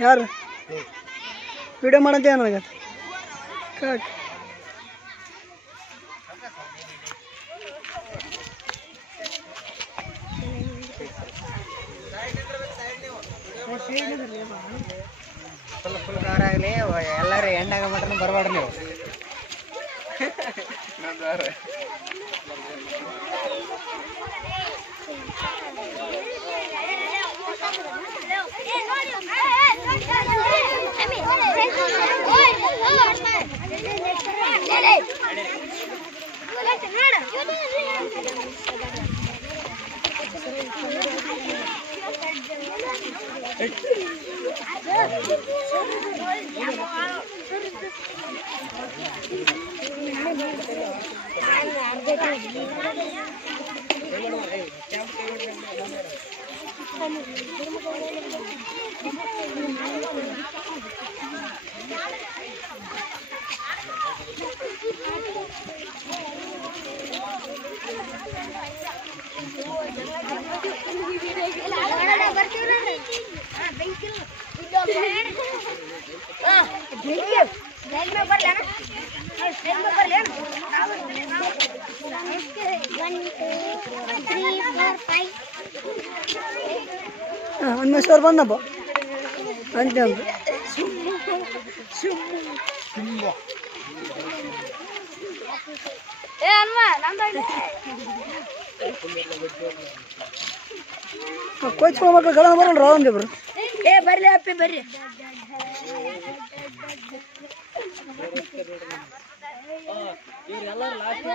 ಯಾರು ವಿಡಿಯೋ ಮಾಡಂತ ನನಗೆ ಕಟ್ ಫುಲ್ ಕವರ್ ಆಗಲಿ ಎಲ್ಲರೂ ಎಂಡಾಗ ಮಟನ್ ಬರಬೇಡ್ರಿ ನೀವು ಒಂದು ಮೆಸೂರು ಬಂದಪ್ಪ ಅಂತೆ ಅಂದು ಕೋಚ್ ಮಕ್ಕಳು ಗಳ ಬರೋಣ ಒಂದಿಬ್ರು ಬರ್ಲಿ ಅಪ್ಪಿ ಬರ್ರಿ ಇವರೆಲ್ಲರೂ ಲಾಸ್ಟ್